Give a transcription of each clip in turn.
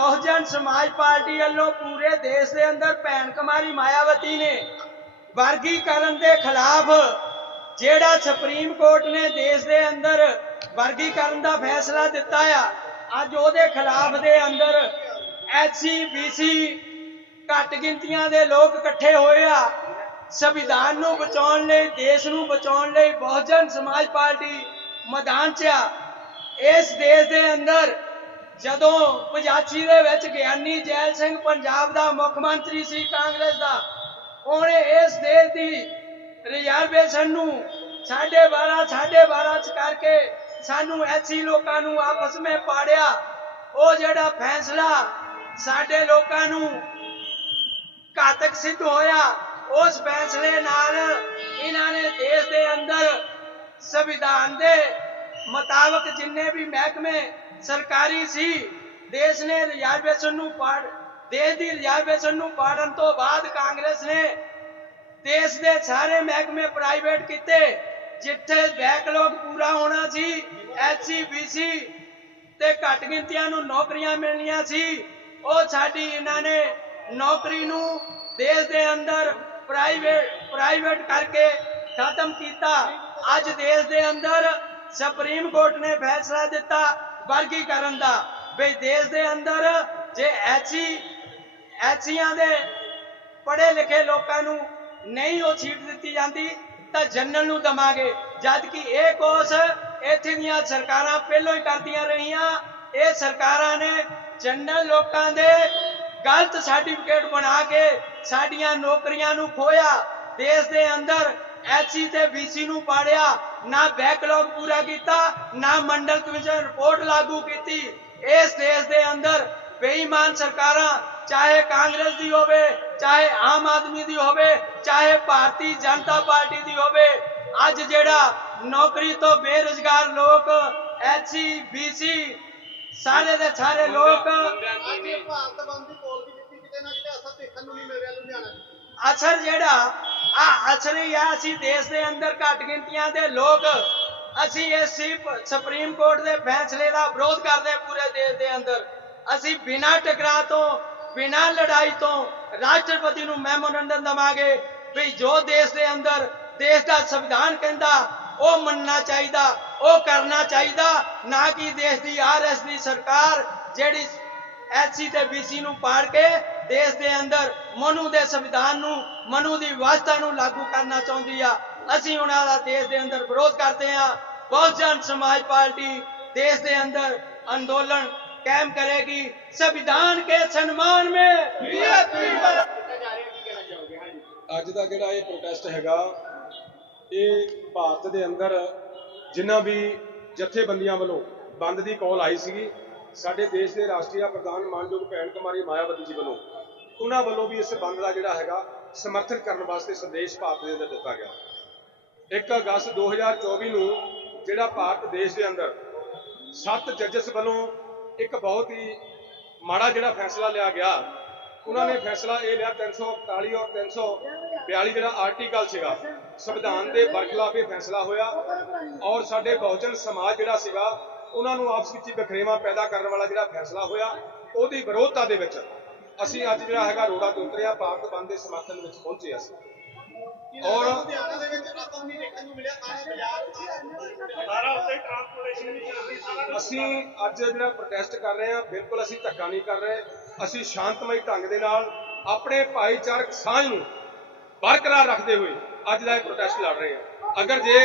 ਬਹੁਜਨ ਸਮਾਜ ਪਾਰਟੀ ਵੱਲੋਂ ਪੂਰੇ ਦੇਸ਼ ਦੇ ਅੰਦਰ ਭੈਣ ਕੁਮਾਰੀ ਮਾਇਆਵਤੀ ਨੇ ਵਰਗੀਕਰਨ ਦੇ ਖਿਲਾਫ ਜਿਹੜਾ ਸੁਪਰੀਮ ਕੋਰਟ ਨੇ ਦੇਸ਼ ਦੇ ਅੰਦਰ ਵਰਗੀਕਰਨ ਦਾ ਫੈਸਲਾ ਦਿੱਤਾ ਆ, ਅੱਜ ਉਹਦੇ ਖਿਲਾਫ ਦੇ ਅੰਦਰ ਐਸਸੀ ਬੀਸੀ ਘੱਟ ਗਿਣਤੀਆਂ ਦੇ ਲੋਕ ਇਕੱਠੇ ਹੋਏ ਆ। ਸੰਵਿਧਾਨ ਨੂੰ ਬਚਾਉਣ ਲਈ, ਦੇਸ਼ ਨੂੰ ਬਚਾਉਣ ਲਈ ਬਹੁਜਨ ਸਮਾਜ ਪਾਰਟੀ ਮੈਦਾਨ 'ਚ ਆ। ਇਸ ਦੇਸ਼ ਦੇ ਅੰਦਰ ਜਦੋਂ 85 ਦੇ ਵਿੱਚ ਗਿਆਨੀ ਜੈਲ ਸਿੰਘ ਪੰਜਾਬ ਦਾ ਮੁੱਖ ਮੰਤਰੀ ਸੀ ਕਾਂਗਰਸ ਦਾ, ਉਹਨੇ ਇਸ ਦੇਸ਼ ਦੀ ਰਿਜ਼ਰਵੇਸ਼ਨ ਨੂੰ 12.5 12.5 ਚ ਕਰਕੇ ਸਾਨੂੰ ਐਸੀ ਲੋਕਾਂ ਨੂੰ ਆਪਸ ਵਿੱਚ ਪਾੜਿਆ। ਉਹ ਜਿਹੜਾ ਫੈਸਲਾ ਸਾਡੇ ਲੋਕਾਂ ਨੂੰ ਘਾਤਕ ਸਿੱਧ ਹੋਇਆ, ਉਸ ਫੈਸਲੇ ਨਾਲ ਇਹਨਾਂ ਨੇ ਦੇਸ਼ ਦੇ ਅੰਦਰ ਸੰਵਿਧਾਨ ਦੇ ਮੁਤਾਬਕ ਜਿੰਨੇ ਵੀ ਮਹਿਕਮੇ ਸਰਕਾਰੀ ਸੀ। ਦੇਸ਼ ਨੇ ਰਿਜ਼ਰਵੇਸ਼ਨ ਨੂੰ ਪਾੜ ਦੇਸ਼ ਦੀ ਰਿਜ਼ਰਵੇਸ਼ਨ ਨੂੰ ਪਾੜਨ ਤੋਂ ਬਾਅਦ ਕਾਂਗਰਸ ਨੇ ਦੇਸ਼ ਦੇ ਸਾਰੇ ਮਹਿਕਮੇ ਪ੍ਰਾਈਵੇਟ ਕੀਤੇ, ਜਿੱਥੇ ਬੈਕਲੌਗ ਪੂਰਾ ਹੋਣਾ ਸੀ ਐਸਸੀ ਬੀਸੀ ਤੇ ਘੱਟ ਗਿਣਤੀਆਂ ਨੂੰ ਨੌਕਰੀਆਂ ਮਿਲਣੀਆਂ ਸੀ। ਉਹ ਸਾਡੀ ਇਹਨਾਂ ਨੇ ਨੌਕਰੀ ਨੂੰ ਦੇਸ਼ ਦੇ ਅੰਦਰ ਪ੍ਰਾਈਵੇਟ ਪ੍ਰਾਈਵੇਟ ਕਰਕੇ ਖਤਮ ਕੀਤਾ। ਅੱਜ ਦੇਸ਼ ਦੇ ਅੰਦਰ ਸੁਪਰੀਮ ਕੋਰਟ ਨੇ ਫੈਸਲਾ ਦਿੱਤਾ ਵਰਗੀਕਰਨ ਦਾ। ਵੀ ਦੇਸ਼ ਦੇ ਅੰਦਰ ਜੇ ਐਸੀ ਐਚੀਆਂ ਦੇ ਪੜ੍ਹੇ ਲਿਖੇ ਲੋਕਾਂ ਨੂੰ ਨਹੀਂ ਉਹ ਸੀਟ ਦਿੱਤੀ ਜਾਂਦੀ, ਤਾਂ ਜਨਰਲ ਨੂੰ ਦਵਾਂਗੇ। ਜਦ ਕਿ ਇਹ ਕੋਸ ਇੱਥੇ ਦੀਆਂ ਸਰਕਾਰਾਂ ਪਹਿਲਾਂ ਹੀ ਕਰਦੀਆਂ ਰਹੀਆਂ। ਇਹ ਸਰਕਾਰਾਂ ਨੇ ਜਨਰਲ ਲੋਕਾਂ ਦੇ ਗਲਤ ਸਰਟੀਫਿਕੇਟ ਬਣਾ ਕੇ ਸਾਡੀਆਂ ਨੌਕਰੀਆਂ ਨੂੰ ਖੋਇਆ। ਦੇਸ਼ ਦੇ ਅੰਦਰ ਐਸਸੀ ਤੇ ਬੀਸੀ ਨੂੰ ਪਾੜਿਆ। ਨਾ ਬੈਕਲੌਗ ਪੂਰਾ ਕੀਤਾ ਨਾ ਮੰਡਲ ਕਮਿਸ਼ਨ ਰਿਪੋਰਟ ਲਾਗੂ ਕੀਤੀ। ਇਸ ਦੇਸ਼ ਦੇ ਅੰਦਰ ਬੇਈਮਾਨ ਸਰਕਾਰਾਂ ਚਾਹੇ ਕਾਂਗਰਸ ਦੀ ਹੋਵੇ ਚਾਹੇ ਆਮ ਆਦਮੀ ਦੀ ਹੋਵੇ ਚਾਹੇ ਭਾਰਤੀ ਜਨਤਾ ਪਾਰਟੀ ਦੀ ਹੋਵੇ ਅੱਜ ਜਿਹੜਾ ਨੌਕਰੀ ਤੋਂ ਬੇਰੁਜ਼ਗਾਰ ਲੋਕ ਐਸਸੀ ਬੀਸੀ ਸਾਰੇ ਦੇ ਸਾਰੇ ਲੋਕ ਭਾਰਤ ਬੰਦ ਦੀ ਕੋਲ ਵੀ ਦਿੱਤੀ ਕਿਤੇ ਨਾ ਕਿਤੇ ਅਸਰ ਦੇਖਣ ਨੂੰ ਨਹੀਂ ਮਿਲ ਰਿਹਾ ਲੁਧਿਆਣਾ ਅਸਰ ਜਿਹੜਾ ਆ ਅਸਰ ਹੀ ਅਸੀਂ ਦੇਸ਼ ਦੇ ਅੰਦਰ ਘੱਟ ਗਿਣਤੀਆਂ ਦੇ ਲੋਕ ਅਸੀਂ ਇਸ ਸੁਪਰੀਮ ਕੋਰਟ ਦੇ ਫੈਸਲੇ ਦਾ ਵਿਰੋਧ ਕਰਦੇ ਹਾਂ ਪੂਰੇ ਦੇਸ਼ ਦੇ ਅੰਦਰ। ਅਸੀਂ ਬਿਨਾਂ ਟਕਰਾਅ ਤੋਂ, ਬਿਨਾਂ ਲੜਾਈ ਤੋਂ ਰਾਸ਼ਟਰਪਤੀ ਨੂੰ ਮੈਮੋਰੰਡਮ ਦਵਾਂਗੇ ਵੀ ਜੋ ਦੇਸ਼ ਦੇ ਅੰਦਰ ਦੇਸ਼ ਦਾ ਸੰਵਿਧਾਨ ਕਹਿੰਦਾ, ਉਹ ਮੰਨਣਾ ਚਾਹੀਦਾ, ਉਹ ਕਰਨਾ ਚਾਹੀਦਾ, ਨਾ ਕਿ ਦੇਸ਼ ਦੀ ਆਰਐਸ ਦੀ ਸਰਕਾਰ ਜਿਹੜੀ ਐਚ ਸੀ ਤੇ ਬੀ ਸੀ ਨੂੰ ਪਾੜ ਕੇ ਦੇਸ਼ ਦੇ ਅੰਦਰ ਮਨੂ ਦੇ ਸੰਵਿਧਾਨ ਨੂੰ, ਮਨੂ ਦੀ ਵਿਵਸਥਾ ਨੂੰ ਲਾਗੂ ਕਰਨਾ ਚਾਹੁੰਦੀ ਆ। ਅਸੀਂ ਉਹਨਾਂ ਦਾ ਦੇਸ਼ ਦੇ ਅੰਦਰ ਵਿਰੋਧ ਕਰਦੇ ਹਾਂ ਬਹੁਜਨ ਸਮਾਜ ਪਾਰਟੀ ਦੇਸ਼ ਦੇ ਅੰਦਰ ਅੰਦੋਲਨ ਕਾਇਮ ਕਰੇਗੀ। ਸੰਵਿਧਾਨ ਕੇ ਸਨਮਾਨ ਮੇ ਅੱਜ ਦਾ ਜਿਹੜਾ ਇਹ ਪ੍ਰੋਟੈਸਟ ਹੈਗਾ, ਇਹ ਭਾਰਤ ਦੇ ਅੰਦਰ ਜਿੰਨਾ ਵੀ ਜਥੇਬੰਦੀਆਂ ਵੱਲੋਂ ਬੰਦ ਦੀ ਕਾਲ ਆਈ ਸੀਗੀ ਸਾਡੇ ਦੇਸ਼ ਦੇ ਰਾਸ਼ਟਰੀ ਪ੍ਰਧਾਨ ਮਾਨਯੋਗ ਭੈਣ ਕੁਮਾਰੀ ਮਾਇਆਵਤੀ ਜੀ ਵੱਲੋਂ ਉਹਨਾਂ ਵੱਲੋਂ ਵੀ ਇਸ ਬੰਦ ਦਾ ਜਿਹੜਾ ਹੈਗਾ ਸਮਰਥਨ ਕਰਨ ਵਾਸਤੇ ਸੰਦੇਸ਼ ਭਾਰਤ ਦੇ ਅੰਦਰ ਦਿੱਤਾ ਗਿਆ। 1 ਅਗਸਤ 2024 ਨੂੰ ਜਿਹੜਾ ਭਾਰਤ ਦੇਸ਼ ਦੇ ਅੰਦਰ ਸੱਤ ਜੱਜਸ ਵੱਲੋਂ ਇੱਕ ਬਹੁਤ ਹੀ ਮਾੜਾ ਜਿਹੜਾ ਫੈਸਲਾ ਲਿਆ ਗਿਆ, ਉਹਨਾਂ ਨੇ ਫੈਸਲਾ ਇਹ ਲਿਆ 341 ਔਰ 342 ਜਿਹੜਾ ਆਰਟੀਕਲ ਸੀਗਾ, ਸੰਵਿਧਾਨ ਦੇ ਬਰਖਲਾਫ ਇਹ ਫੈਸਲਾ ਹੋਇਆ ਔਰ ਸਾਡੇ ਬਹੁਜਨ ਸਮਾਜ ਜਿਹੜਾ ਸੀਗਾ ਉਹਨਾਂ ਨੂੰ ਆਪਸ ਵਿੱਚ ਹੀ ਵਖਰੇਵਾਂ ਪੈਦਾ ਕਰਨ ਵਾਲਾ ਜਿਹੜਾ ਫੈਸਲਾ ਹੋਇਆ ਉਹਦੀ ਵਿਰੋਧਤਾ ਦੇ ਵਿੱਚ ਅਸੀਂ ਅੱਜ ਜਿਹੜਾ ਹੈਗਾ ਰੋੜਾ ਤੇ ਉਤਰਿਆ ਭਾਰਤ ਬੰਦ ਦੇ ਸਮਰਥਨ ਵਿੱਚ ਪਹੁੰਚੇ ਅਸੀਂ। ਔਰ ਔਰ- ਲੁਧਿਆਣਾ ਦੇ ਵਿੱਚ ਆਪਾਂ ਨਹੀਂ ਦੇਖਣ ਨੂੰ ਮਿਲਿਆ ਸਾਰੇ ਬਾਜ਼ਾਰ ਸਾਰਾ ਉੱਤੇ ਟ੍ਰਾਂਸਪੋਰਟੇਸ਼ਨ ਵੀ ਚੱਲਦੀ ਸਾਰਾ ਅਸੀਂ ਅੱਜ ਜਿਹੜਾ ਪ੍ਰੋਟੈਸਟ ਕਰ ਰਹੇ ਹਾਂ ਬਿਲਕੁਲ ਅਸੀਂ ਧੱਕਾ ਨਹੀਂ ਕਰ ਰਹੇ। ਅਸੀਂ ਸ਼ਾਂਤਮਈ ਢੰਗ ਦੇ ਨਾਲ ਆਪਣੇ ਭਾਈਚਾਰਕ ਸਾਂਝ ਨੂੰ ਬਰਕਰਾਰ ਰੱਖਦੇ ਹੋਏ ਅੱਜ ਦਾ ਇਹ ਪ੍ਰੋਟੈਸਟ ਲੜ ਰਹੇ ਹਾਂ। ਅਗਰ ਜੇ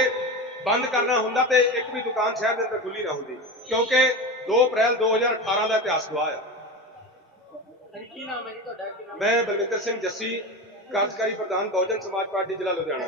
ਬੰਦ ਕਰਨਾ ਹੁੰਦਾ ਤੇ ਇੱਕ ਵੀ ਦੁਕਾਨ ਸ਼ਹਿਰ ਦੇ ਅੰਦਰ ਖੁੱਲੀ ਨਾ ਹੁੰਦੀ ਕਿਉਂਕਿ 2 ਅਪ੍ਰੈਲ 2018 ਦਾ ਇਤਿਹਾਸ ਗਵਾਹ ਆ। ਕੀ ਨਾਮ ਹੈ ਜੀ ਤੁਹਾਡਾ? ਮੈਂ ਬਲਵਿੰਦਰ ਸਿੰਘ ਜੱਸੀ ਕਾਰਜਕਾਰੀ ਪ੍ਰਧਾਨ ਬਹੁਜਨ ਸਮਾਜ ਪਾਰਟੀ ਜ਼ਿਲ੍ਹਾ ਲੁਧਿਆਣਾ।